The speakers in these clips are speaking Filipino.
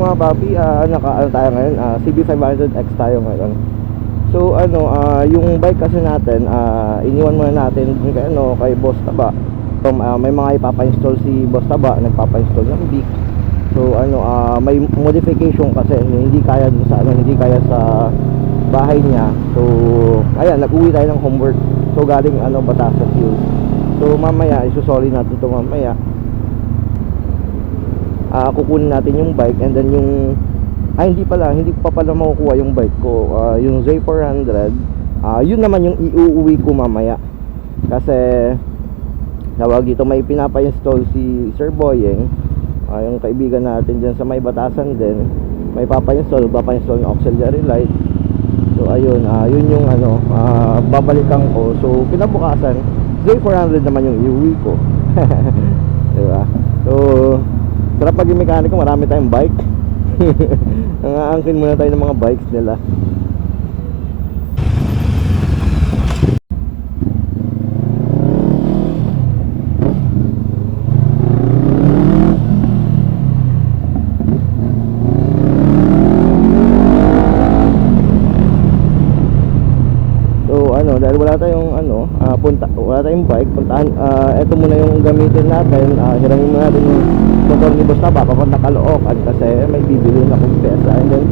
mga papi, ano tayo ngayon, CB500X tayo ngayon. So yung bike kasi natin, iniwan muna natin kay Boss Taba. May mga ipapa-install si Boss Taba, nagpapa-install ng Bic. So may modification kasi hindi kaya dun sa hindi kaya sa bahay niya. So ayan, nag-uwi tayo ng homework. So galing Batasan Hills. So mamaya isusoli natin ito mamaya. Kukunin natin yung bike, and then yung hindi pa pala makukuha yung bike ko, yung Z400. Yun naman yung iuuwi ko mamaya, kasi tawag dito, may pinapa-install si Sir Boyeng, yung kaibigan natin dyan sa may Batasan din. May papa-install ng auxiliary light. So ayun, yun yung babalikan ko. So kinabukasan, Z400 naman yung iuwi ko. Diba? So sarap maging mekaniko, marami tayong bike. Nangaangkin muna tayo ng mga bikes nila. So dahil wala tayong wala tayong bike, puntahan, eto muna yung gamitin natin. Hirangin muna natin yung motor ni Boss Taba papunta Caloocan, kasi may bibili na akong pesa, and then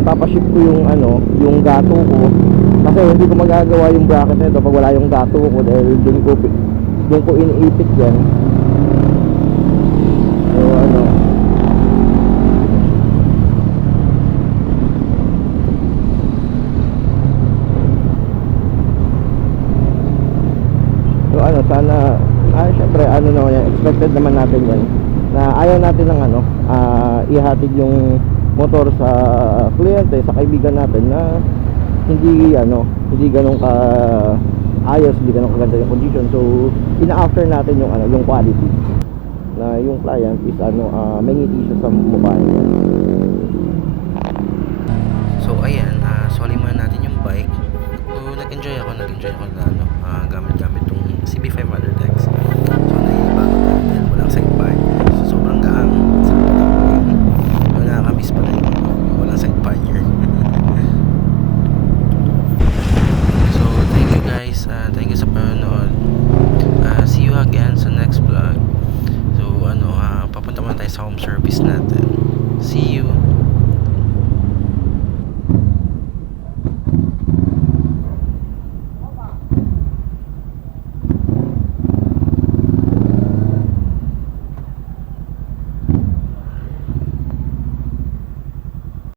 ipapaship ko yung gato ko, kasi hindi ko magagawa yung bracket nito pag wala yung gato ko, dahil dun ko iniipit yan. So sana syempre naman yan, expected naman natin yan, na ayaw natin ng ihatid yung motor sa kliyente, sa kaibigan natin na hindi ganun ka ayos, hindi ganun kaganda yung condition. So ina-after natin yung quality, na yung client is may ngiti siya sa mukha niya. So ayan, soli muna natin yung bike. So nag-enjoy ako na